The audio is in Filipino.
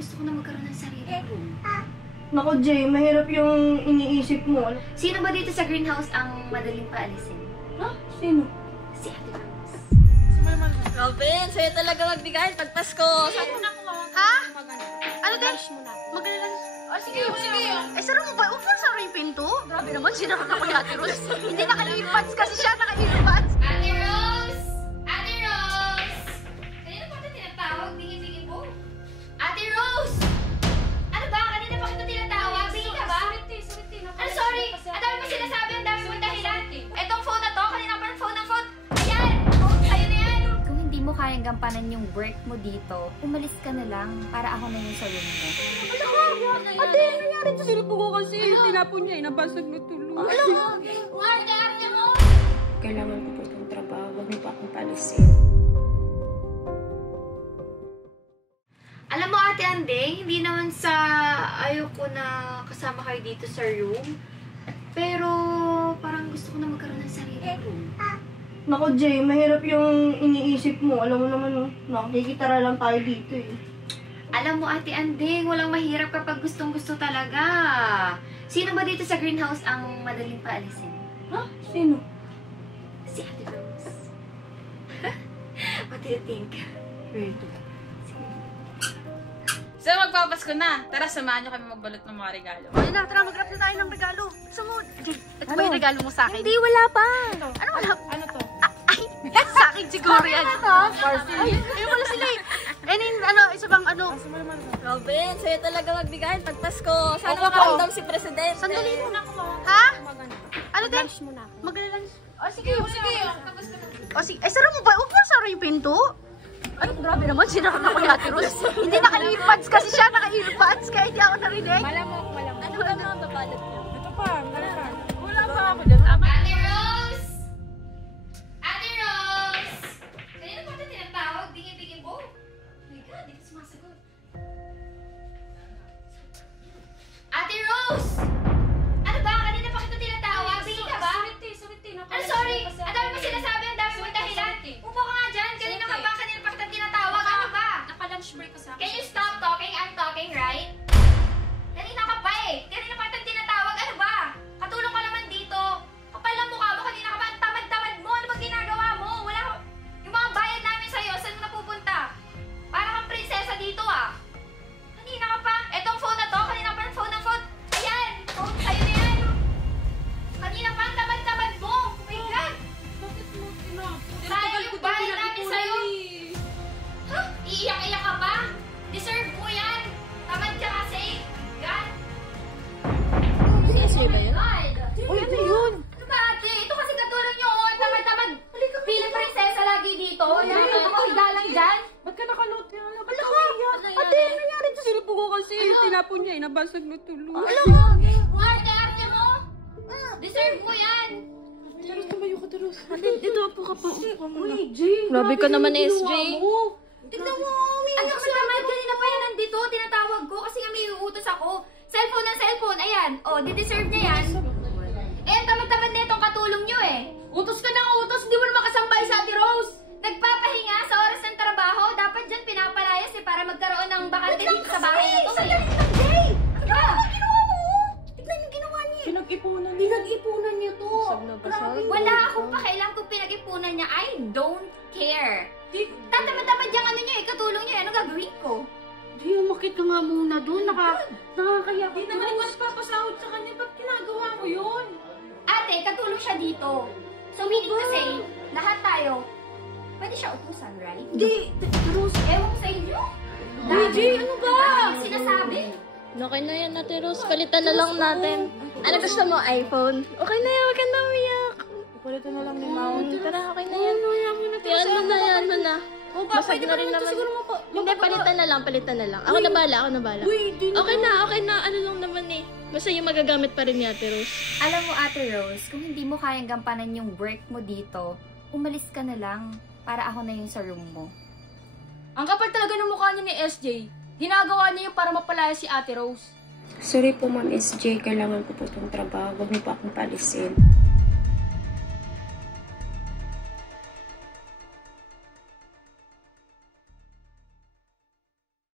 gusto ko na magkaroon ng sarili ko. Naku, Jay, mahirap yung iniisip mo. Sino ba dito sa greenhouse ang madaling paalisin? Ha? Sino? Si Ate Rose. Robin, sa'yo talaga magbigay pag Pasko. Ha? Ano din? Magalang. Oh, sige. Eh, sara mo ba? Huwag mo sara yung pinto. Grabe naman, sinara na ko ni Ate Rose. Hindi naka-earbuds kasi siya, naka-earbuds. Ate Rose! Ate Rose! Kanina pa kita tinatawag, bigay-bigay mo. Ate Rose! Ano ba? Kanina pa kita tinatawag, bigay ka ba? Ano, sorry? Ang dami mo sinasabi, ang dami mong dahilan. Etong phone na to, kanina pa ng phone. Ayan! Sa'yo na yan! Kung hindi mo kayang gampanan yung work mo dito, umalis ka na lang para ako na yung sa room mo. Ate, ano nangyari sa silpo ko kasi? Tinapon niya, nabasag na tuloy. Arte mo! Kailangan ko po itong trabaho. Huwag niyo pa akong palisin. Alam mo, Ate Andeng, hindi naman sa ayoko na kasama kayo dito sa room. Pero parang gusto ko na magkaroon ng sarili ko. Naku, Jay, mahirap yung iniisip mo. Alam mo naman, nakikitara lang tayo dito eh. Alam mo, Ate Andeng, walang mahirap kapag gustong-gusto talaga. Sino ba dito sa greenhouse ang madaling paalisin? Ha? Sino? Si Ate Rose. What do you think? Wait. So, magpapasko na. Tara, samahan niyo kami magbalot ng mga regalo. Ayun na, tara, mag-grab na tayo ng regalo. Gusto mo, Jay, ito ba yung regalo mo sa akin? Hindi, wala pa. Ano wala? Ano to? Ay, sa akin siguro yan. Ay, ayun pala sila eh. Isa bang ano? Robin, sa'yo talaga magbigay pag Pasko. Sana makaramdam si Presidente. Sandali mo na ako. Ha? Ano din? Mag-lunch. Oh, sige. Oh, sige. Eh, sara mo ba? Huwag mo sara yung pinto. Ay, grabe naman. Sinara na ko ni Ate Rose. Hindi naka-earbuds kasi siya. Naka-earbuds. Kaya hindi ako narinig. Malamok. Ano ang babalot mo? Ito pa, Wala pa ako dyan. Ate Rose! Ate Rose! Kanina pa kita tinatawag, bigay-bigay mo. Oh my God, di ka sumasagot. Ate Rose! Ano ba? Kanina pa kita tinatawag, bigay ka ba? Ano, sorry? Ang dami mo sinasabi, ang dami mong dahilan. Upo ka nga dyan, kanina pa kita tinatawag. Ano ba? Naka-lunch break ko sa akin. Can you stop talking? I'm talking, right? Kanina ka pa eh. Kanina pa kita tinatawag. Ano ba? Katulong ka naman dito. Kapal ang mukha mo. Kanina ka pa. Ang tamad-tamad mo. Ano ba ginagawa mo? Wala ko. Yung mga bayad namin sa'yo, saan mo napupunta? Para kang prinsesa dito ah. Kanina ka pa. Etong phone na to. Kanina pa ng phone. Ayan. Phone sa'yo na yan. Kanina pa. Ang tamad-tamad mo. Oh my God. Sayang yung bayad namin sa'yo. Huh? Iiyak-iyak ka pa? Deserve mo yan. Tamad ka kasi. God. Si SJ ba yun? Uy, ano yun? Ano ba ate? Ito kasi katulad nyo. Oh, tamad-tamad. Bilang prinsesa lagi dito. Lagi ka galang dyan. Ba't ka nakalot niya? Ate, ano nangyari sa silpo ko kasi? Tinapon niya, nabasag na tuloy. Arte mo. Deserve mo yan. Taros, tumayo ka, Taros. Dito po ka pa. Uy, Jay. Grabe ka naman, SJ. Tignan mo. Ano ka tamad? Kanina pa yan nandito. Tinatawag ko kasi nga may uutos ako. Cellphone ng cellphone. Ayan. Oh, di-deserve niya yan. Eh, ang tamad-tamad na itong katulong nyo eh. Utos ka ng utos. Hindi mo naman kasambay sa Ate Rose. Nagpapahinga sa oras ng trabaho. Dapat dyan pinapalayas eh para magkaroon ng bakante dito sa bahay na to. Sandali lang, Jay. Ano ginawa mo? Tignan yung ginawa niya. Pinag-ipunan niya to. Wala akong pakailan kung pinag-ipunan niya. I don't care. Tatamad-tamad yung ano niya eh. Katulong niya. Ano gagawin ko? Jay, umakit ka nga muna doon. Nakakaya ka. Hindi naman ikaw nagpapasahod sa kanya. Ba't ginagawa mo yun? Ate, katulong siya dito. So meaning to say, lahat tayo, pwede siya utusan, right? Hindi. Rose, Ewan ko sa inyo. Jay, ano ba? Daming sinasabi. Okay na yan, Ate Rose. Palitan na lang natin. Ano gusto mo? iPhone? Okay na yan. Wag ka na umiyak. Palitan na lang ni Mount. Tara, okay na yan. Yan mo na, yan mo na. Basag na rin naman. Hindi, palitan na lang. Ako na bala. Okay na. Ano lang naman eh. Basta yung magagamit pa rin ni Ate Rose. Alam mo, Ate Rose, kung hindi mo kayang gampanan yung work mo dito, umalis ka na lang para ako na yung sa room mo. Ang kapal talaga ng mukha niya ni SJ. Ginagawa niya yung para mapalaya si Ate Rose. Sorry po, Ma'am SJ. Kailangan ko po itong trabaho. Huwag niyo pa akong palisin.